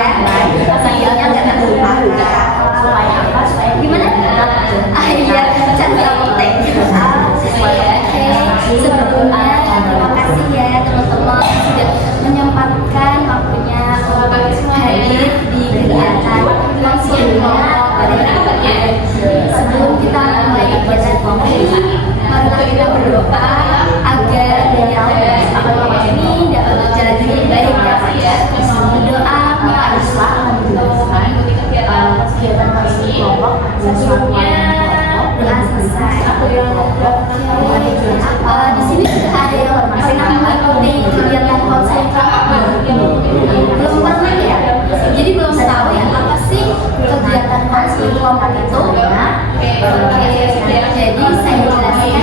ya. Sayangnya nggak terlupakan. Supaya apa? Supaya gimana? Iya, cantik kontek. Sebelumnya terima kasih ya teman-teman sudah menyempatkan waktunya untuk hadir di kegiatan sebelumnya. Sebelum kita mulai kegiatan ini, marilah kita berdoa agar dari Allah ini dapat berjalan dengan baik ya. Berdoa haruslah mengikuti kegiatan kelompok sebelumnya selesai. Di sini sudah ada yang pernah mengikuti kegiatan konseling belum pernah ya, jadi belum tahu ya apa sih kegiatan konseling kelompok itu. Jadi saya jelaskan ya,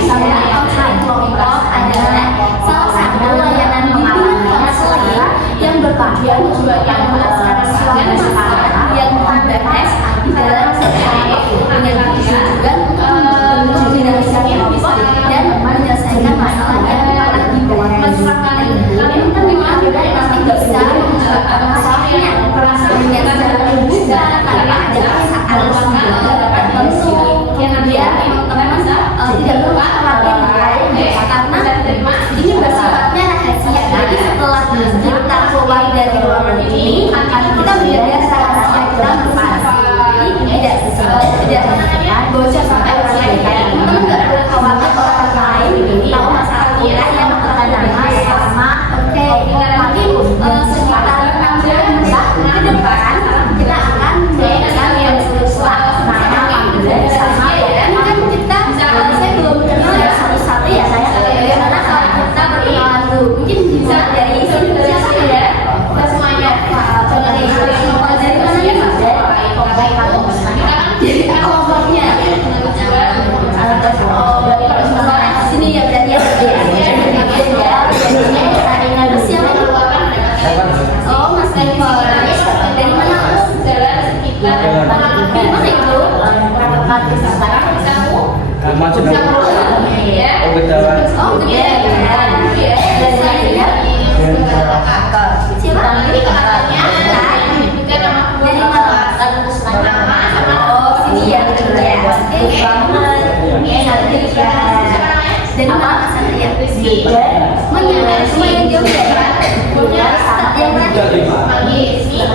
konseling kelompok adalah salah satu layanan bimbingan konseling yang bertujuan untuk menjelaskan suatu masalah yang dibahas di dalam sebuah dengan tujuan dan menyelesaikan masalah yang telah dibahas. Nanti bisa membuat masalahnya dengan secara terbuka tanpa ada paksaan tertentu yang biar teman-teman tidak perlu khawatir karena ini bersifatnya rahasia. Jadi setelah kita keluar dari ruangan ini, kita menjaga rahasia kita masing-masing. Jadi tidak bocor sampai orang lain. Teman-teman nggak perlu khawatir orang lain tahu masalah kita yang pertama sama. Oke, nanti sekitar 6 bulan ke depan kita akan melakukan yang sesuatu sama ini kan kita saya belum kenal ya satu-satu ya saya karena kalau kita berkenalan dulu mungkin bisa dari siapa ya semuanya dari mana nih mas dari kelompoknya sini ya berarti ya siapa oh mas Eko dari mana mas dari mana itu Oh, gede ya. Siapa? Ini kakaknya. Dari mana? Oh, sini ya. Dari mana Satria? Semuanya jauh ya. Yang tadi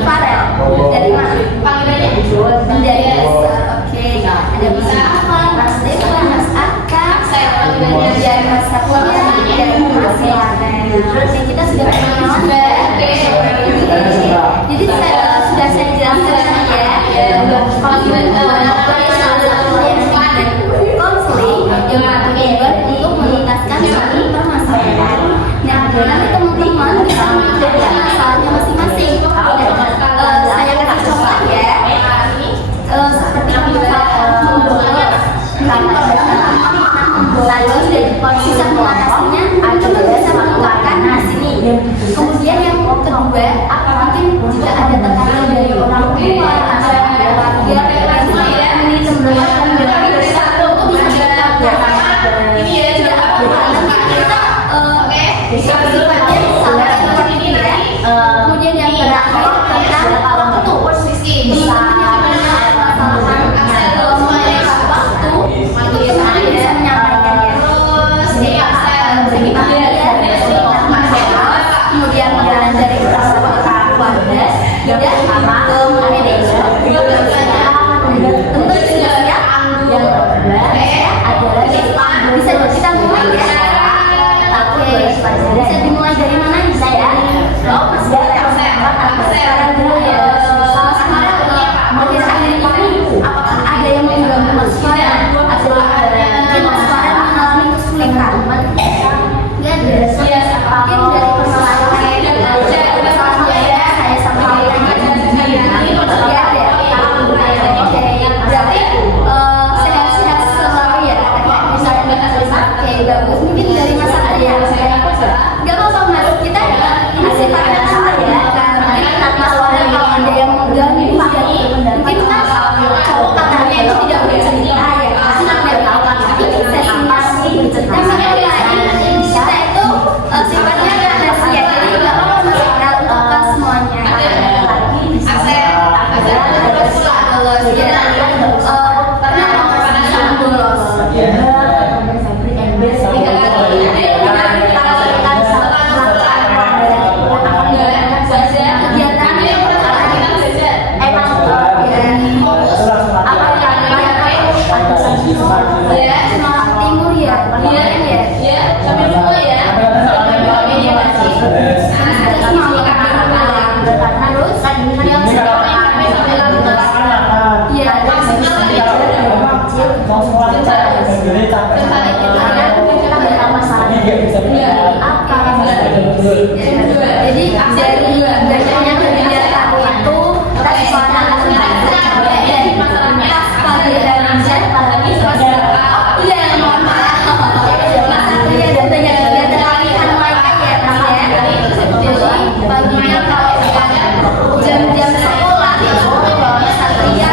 Farel. Dari mana? Panggilannya? Dari oke. Ada Mas Devan, Mas Aka, dan Mas Sapunya, dan Mas Laten. Kita sudah berkenalan jadi sudah saya jelaskan ya panggilan konseling yang bertujuan untuk menuntaskan suatu permasalahan. Nah, nanti teman-teman bisa menjadi masalahnya masing-masing. Saya kasih contoh ya, seperti lalu dari sisa mengatasinya kita bisa mengeluarkan sini. Kemudian yang kedua mungkin jika ada tekanan dari orang tua atau keluarga ini menyebabkan dari itu bisa dilakukan. Ini ya tidak apa kita sifatnya sama seperti ini ya. Kemudian yang terakhir tentang waktu posisi bisa kemudian pengalaman dari keluarga dan sama manajer tentu sudah siap yang adalah bisa kita mulai ya. Oke, bisa dimulai dari mana bisa ya? Oh, masih sekarang dulu ya. Mungkin apakah ada yang mengganggu Mas Farel? Mungkin Mas Farel mengalami kesulitan? Nggak ada. Mungkin dari permasalahan saya sampaikan yang sampai lalu iya maksimal kecil mau sekolah jadi capek jadi dari banyaknya kegiatan itu kita sekolah jadi masalahnya pagi dan siang pagi iya mohon maaf Mas Satria dan banyak kegiatan latihan lainnya ya jadi paginya kalau jam-jam sekolah Mas Satria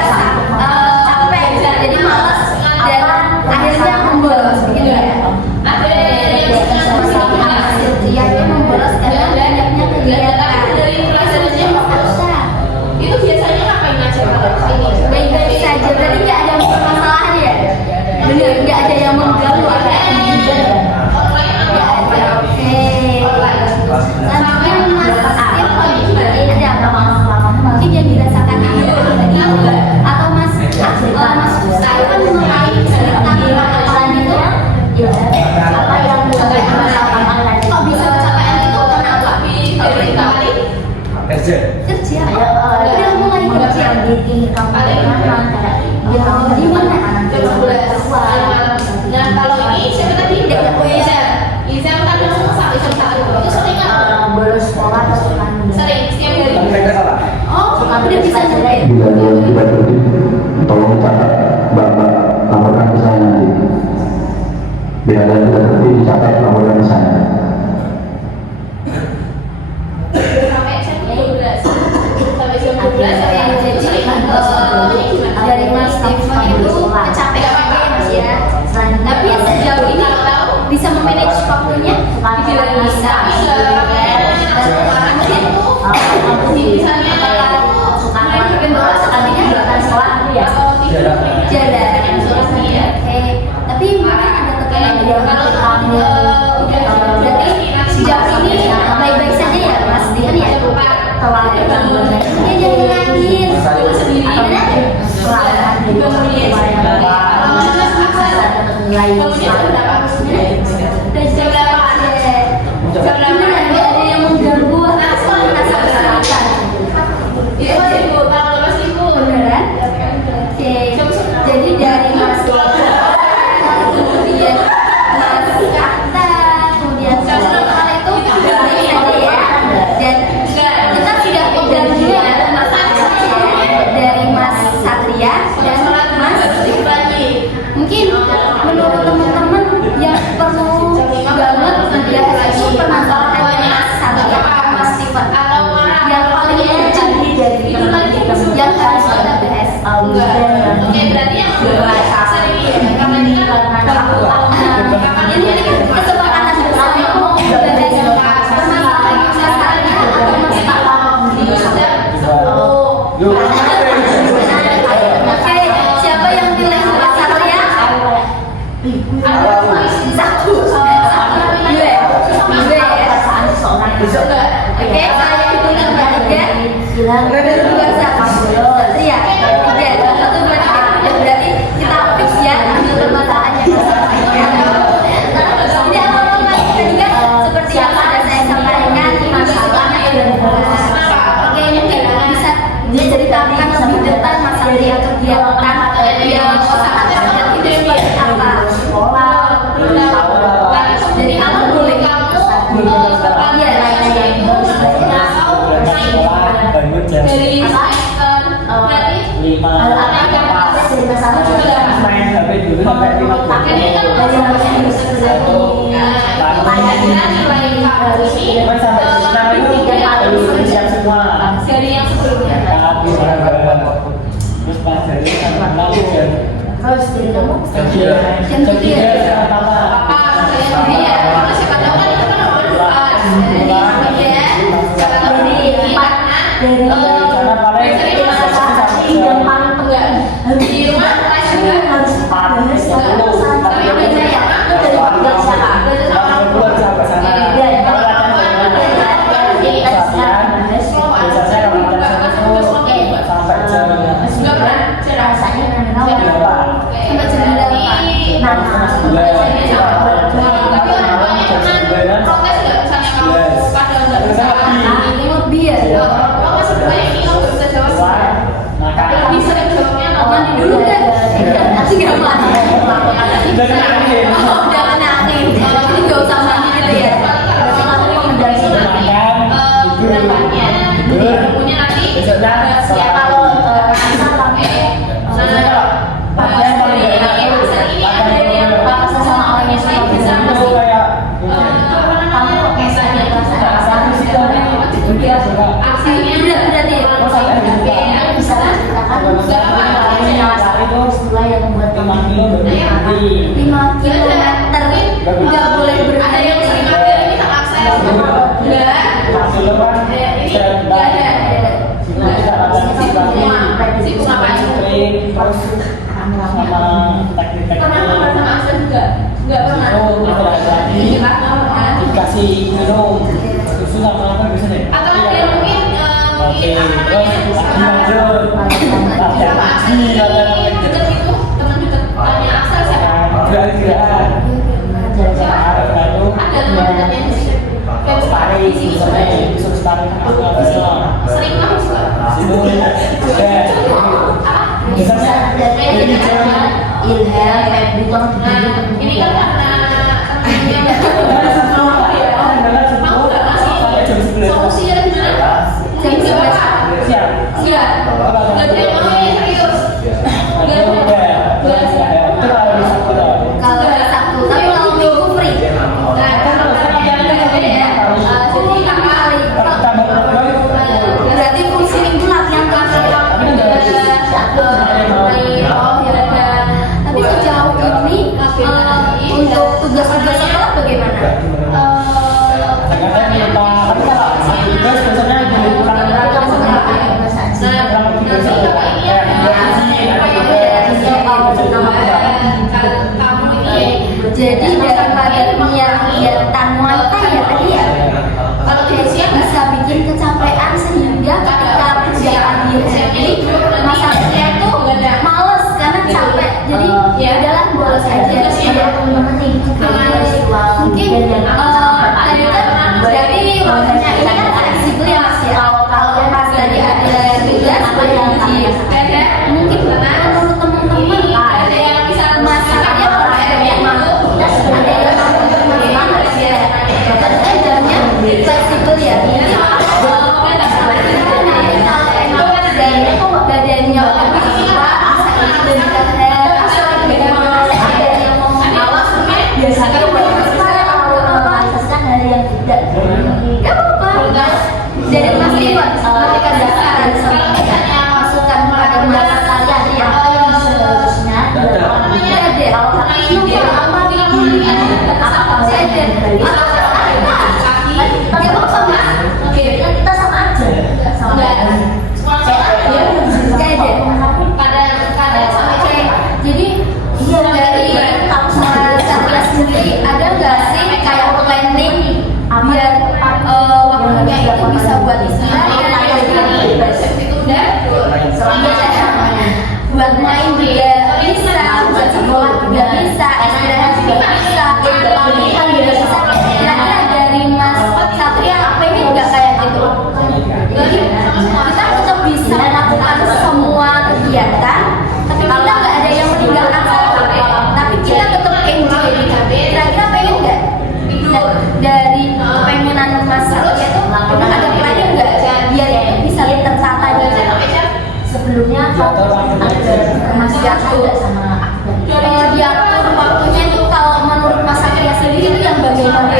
capek jadi malas dan akhirnya membolos begitu ya Satria membolos karena banyaknya kegiatan dari pelajarannya itu biasanya ngapain aja baik-baik saja berarti nggak ada permasalahan ya benar nggak ada yang mengganggu online atau Namanya Mas Steve ada apa mungkin yang dirasakan atau Mas Ustaz kan mengenai tentang hafalan itu apa yang mulai hafalan kok bisa kecapean itu kenapa? kerja Udah mulai kerja di kampung gimana? Nah kalau ini siapa tadi? Izam kan langsung satu itu sering nggak? Bolos sekolah atau Sering setiap hari. mereka salah Oh, udah bisa nyampe. Bila dia tidak berhenti, tolong catat, Bapak laporkan ke saya nanti. Bila dia tidak berhenti, dicatat, laporkan ke saya. Sampai jam 12. Sampai jam 12 saya Jadi dari Mas Steven itu kecapean aja ya Mas ya. Tapi sejauh ini bisa memanage waktunya dibilang bisa. Misalnya Jalan. Oke. Tapi mungkin ada tekanan dari kamu. Berarti sejauh ini baik-baik saja ya Mas Steven ya. Tawarin dia jadi nangis sendiri. Ada yang mengganggu beneran? Oke. Jadi dari Mas kemudian Mas Atta kemudian hal itu baik saja ya. Dan kita sudah pegang juga ya dari Mas Satria dan Mas mungkin menurut teman-teman yang perlu banget dibahas itu permasalahannya Mas Satria atau Mas Steven yang paling urgent dari yang harus kita bahas. Oke, berarti yang sering karena ini kan Ini kesepakatan bersama mau bahas permasalahan Mas Satria atau Mas Steven. yuk Oke, siapa yang pilih Mas Satria? Satu. Dua ya? Oke, saya hitung yang tiga. Dua satu. Satria. Tiga. Satu dua tiga. Ya, berarti kita fix ya ambil permasalahannya. Ini awal Mas ketiga seperti yang sudah saya sampaikan masalahnya Oke, mungkin bisa diceritakan lebih detail Mas Satria kegiatan yang sangat itu seperti apa? Jadi kalau boleh kamu bangun jam dari semester berarti 5 main HP dulu sampai 5 akhirnya kan nilai kamu ini kan sampai sekarang itu udah siap semua dari yang sebelumnya. tapi terus pas dari lalu jam 3 apa Apa saya ya? Terus siapa tahu kan itu kan nomor 2. Siapa tahu karena di rumah kelas juga tapi belajar ya protes nggak misalnya kamu pada nggak bisa lebih ya? Oh masih banyak dulu kan nanti nggak mandi Udah kena angin. udah kena angin jadi nggak usah mandi gitu ya berarti kamu rekomendasi nanti berapanya ilmunya nanti Besoknya siap kalau asal pakai Pakaian paling gak enak tuh. ini ada yang pakai sama orang yang sama bisa Itu kayak kamu misalnya satu situ itu dia suka. aksinya berarti bisa ceritakan Itu setelah yang membuat 5 kilo baru mati. 5 kilometer nggak boleh ada yang berhenti 5 kilo ini tak akses enggak 5 kilo kan enggak ada Sini kita ada sibuk ngapain terus sama teknik-teknik pernah ngapain sama akses enggak pernah itu lagi Enggak pernah. dikasih minum susu sama apa bisa deh Atau ada yang mungkin oke terus lagi lanjut latihan sama lagi Akses latihan ini lagi deket itu teman deket tanya Akses siapa? gerak-gerak baru Ada teman dekatnya di sini. Kayak lari di sini juga. disuruh lari aku bisa Sering banget juga. situ udah biasanya jadi jangan Ilham, Febri, Tom, Nah, ini kan karena tentunya mau nggak ngasih solusinya dari mana? Jam 11. siap Enggak. Enggak terima nih serius. Kalau hari Sabtu, tapi kalau Minggu free. Nah, jadi Berarti fungsi Minggu latihan terakhir. Tapi sejauh ini untuk tugas-tugas sekolah bagaimana? Jadi daripada punya kegiatan Muay Thai ya tadi ya, kalau dia bisa bikin kecapean sehingga ketika kerjaan dia happy, masaknya itu males karena capek. Jadi ya udahlah bolos aja. Mungkin tadi kan berarti waktunya ini kan fleksibel ya Mas ya. Kalau pas tadi ada tugas ada mungkin menurut teman-teman ada yang bisa masaknya ada yang mau ada yang bagaimana ya. Jadi jamnya fleksibel ya. Ini badannya kok badannya biasanya dari yang tidak ya apa dari Mas Iwan mereka dasar masukan pada masa kalian yang seharusnya ada kalau kata itu apa ada sama oke kita sama aja kadang sampai cewek jadi dari kamu sama Satria sendiri ada nggak sih kayak planning biar waktunya itu bisa buat istirahat itu udah buat main juga bisa buat sekolah juga bisa istirahat juga bisa latihan juga bisa kira-kira dari Mas Satria apa ini nggak kayak gitu jadi kita tetap bisa melakukan semua kegiatan tapi kita nggak ada yang meninggalkan satu tapi kita tetap enjoy kira-kira pengen nggak dari pengenan Mas Satria itu ada planning nggak biar itu bisa tertata gitu sebelumnya ada Mas Jatuh sama diatur waktunya itu kalau menurut Mas Satria sendiri itu yang bagaimana?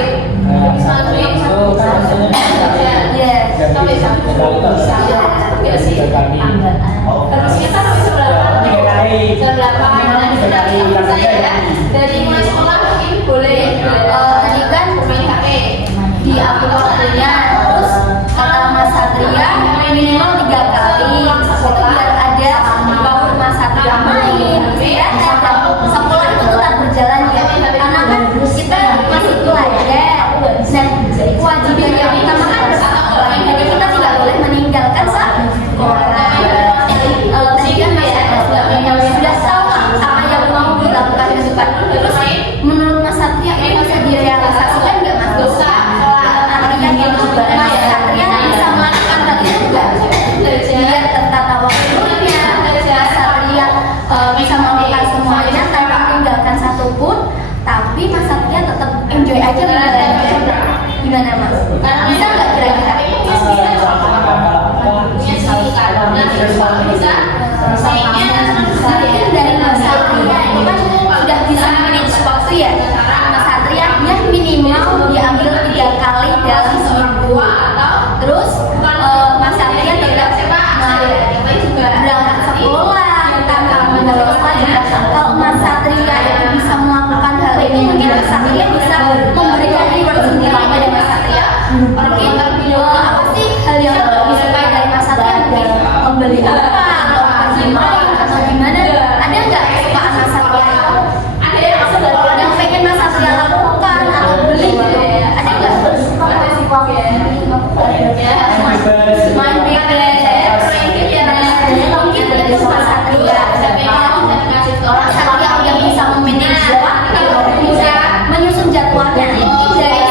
Harusnya kan sampai jam 8 dari mulai sekolah mungkin boleh Tadi kan main HP diatur waktunya terus kata Mas Satria minimal 3 kali itu biar ada power Mas Satria main ya sekolah itu tetap berjalan ya karena kan kita masih belajar dan kewajiban yang utama kan bersekolah jadi kita tidak boleh meninggalkan saat tadi kan Mas Satria sudah tahu apa yang mau dilakukan ke depan terus menurut Mas Satria ini bisa direalisasikan nggak Mas? Dosa artinya gitu Mas Satria bisa melakukan hal itu nggak? Biar tertata waktunya Mas Satria koordinasi kalau bisa sayangnya Mungkin dari Mas Satria itu kan sudah bisa manage waktu ya. Mas Satria dia minimal diambil 3 kali dalam seminggu. Terus Mas Satria tidak berangkat sekolah tanpa mendapat juga. Kalau Mas Satria itu bisa melakukan hal ini, mungkin Mas Satria bisa memberikan reward sendiri kepada Mas Satria. Mungkin apa sih hal yang disukai dari Mas Satria? Mungkin membeli apa atau pergi main atau gimana? Ada nggak kesukaan Mas Satria itu? Ada yang pengen Mas Satria lakukan atau beli gitu? Ada nggak? Main bebek, mungkin itu Mas Satria. Kalau Mas Satria udah bisa memanage waktu, bisa menyusun jadwalnya dari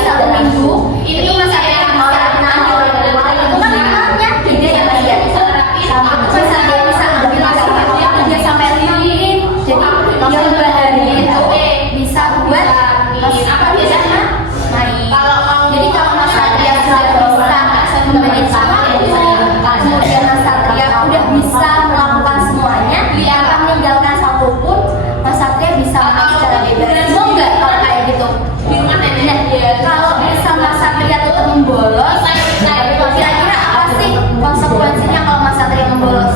1 minggu, itu Mas Satria bisa mengambil itu kan namanya beda ya Mas ya. Mas Satria bisa ambil 3 sampai 5 menit, jadi yang berhari itu bisa buat apa biasanya main. Jadi kalau Mas Satria sudah bisa memanage waktu, kemudian Mas Satria udah bisa melakukan semuanya tanpa meninggalkan satu pun, Mas Satria bisa main secara bebas. Mau nggak kalau kayak gitu? Kalau bisa Mas Satria tetap membolos, kira-kira apa sih konsekuensinya kalau Mas Satria membolos?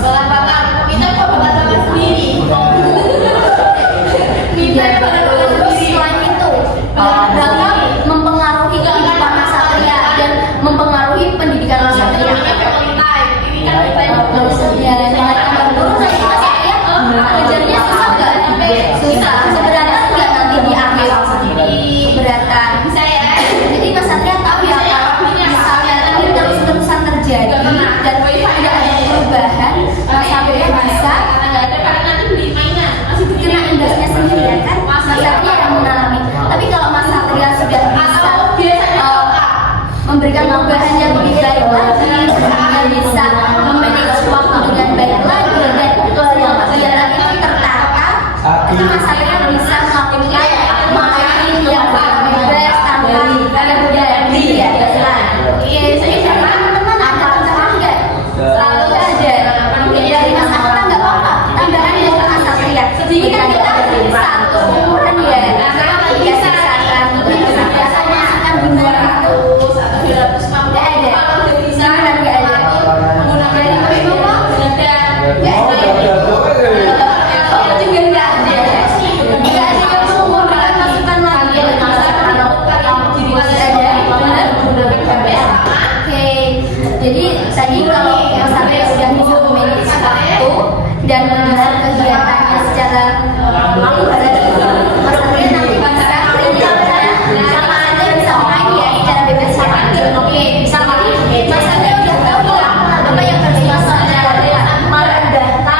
Terus selain itu bakal mempengaruhi kehidupan Mas Satria dan mempengaruhi pendidikan Mas Satria. Ya, nilai tambah guru nanti Mas Satria belajarnya susah nggak? Susah. Sebenarnya nggak nanti di akhir keberatan. Jadi Mas Satria tahu ya kalau misalnya ini terus-terusan terjadi dan tidak ada perubahan, Mas Satria bisa kena imbasnya sendiri ya kan? Mas Satria yang mengalami. Tapi kalau Mas Satria sudah bisa memberikan perubahan yang lebih baik lagi, dia bisa memanage waktu dengan baik lagi dan kegiatan itu tertata, itu Mas Satria bisa melakukan main yang bebas tanpa ada dari ya jalan. Jadi teman-teman ada tambahan nggak? Selalu ada. Dari Mas Akta nggak apa-apa. Tambahan dari Mas Satria. Jadi kan kita satu umuran ya. Karena bisa kan biasanya kan benar itu. Nggak ada. Beneran nggak ada. Menggunakan itu nggak ada. Oh juga nggak ada. Nggak ada yang menggunakan masukan lagi. Masih ada. Benar. Oke. Jadi tadi kalau Mas Satria sudah bisa memanage waktu dan melihat kegiatannya secara lalu berarti Mas Satria nanti bisa sama aja bisa main ya secara bebas sama aja. Oke, sama Mas Satria udah tahu nggak apa yang harus Mas Satria lakukan? Mendaftar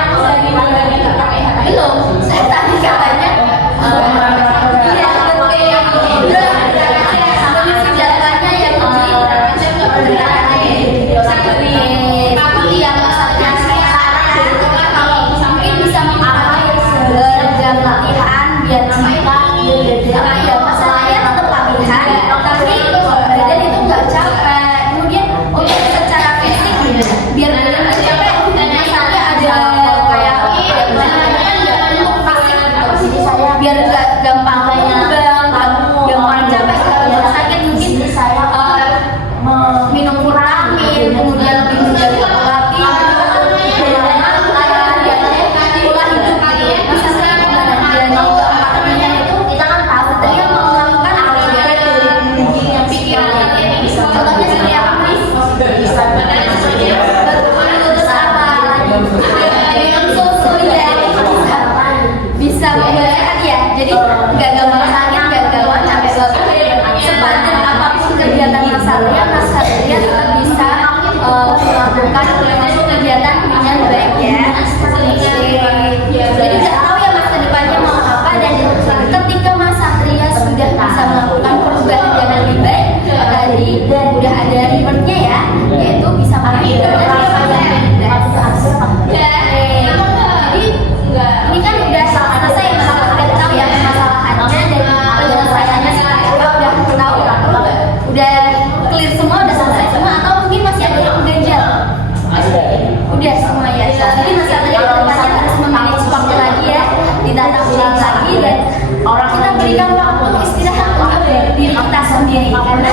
Jadi Mas Satria kedepannya harus memanage waktu lagi ya, ditata ulang lagi dan kita berikan waktu untuk istirahat untuk diri kita sendiri karena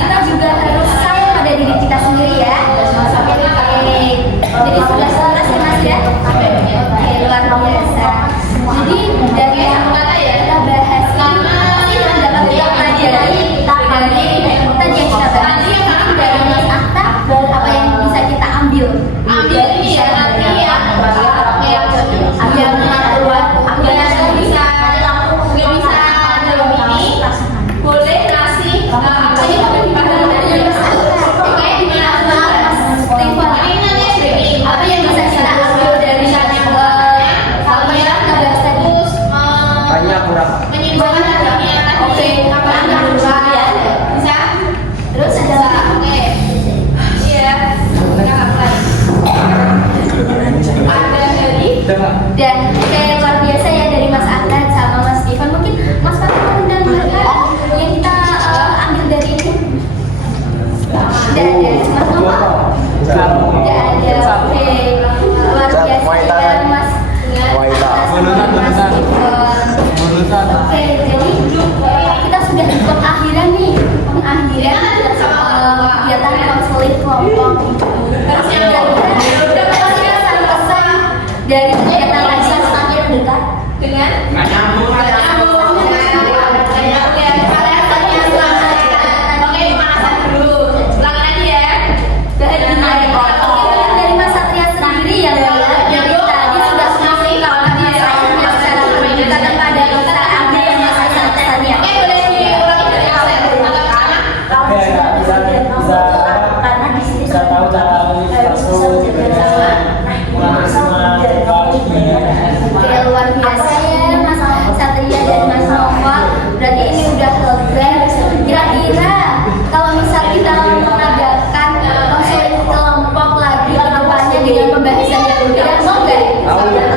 kita juga harus sayang pada diri kita sendiri ya. Jadi sudah selesai ya Mas ya. Oke, luar biasa. Jadi dari yang kita bahas ini yang dapat kita pelajari dari tadi yang kita bahas dari Mas Akta, apa yang bisa kita ambil ini ya nanti ya ambil pengetahuan, ambil nggak bisa dalam ini boleh ngasih apa yang udah dipahami dari Mas Akta. Oke, gimana Mas Stefan? Ini nanti streaming. apa yang bisa kita ambil dari kalau yang kita bahas tadi. Banyak kurang. Menyimpulkan tadi yang tadi. Oke, Apa yang yang kedua? kedua. Bisa? Terus ada Oke. Iya. Kita mulai. Ada dari dan kayak luar biasa ya dari Mas Adnan sama Mas Stefan, mungkin Mas Fatman dan Marka yang kita ambil dari ini. Dan dari Mas Nova tidak ada. Oke, luar biasa ya Mas Mas Stefan. Oke, jadi kita sudah di pengakhiran nih, pengakhiran kegiatan konseling kelompok. Terus yang kira-kira pesan-pesan dari kegiatan tadi semakin dekat dengan dari Mas Satria sendiri yang dari tadi sudah ngasih kalau dia sayangnya secara dekat kepada kita ada yang masih pesannya. Bisa tahu cara masuk Oke, luar biasa ya Mas Satria dan Mas Nova. Berarti ini udah lega. Kira-kira kalau misal kita mengadakan konseling kelompok lagi ke depannya dengan pembahasan yang berbeda, mau nggak?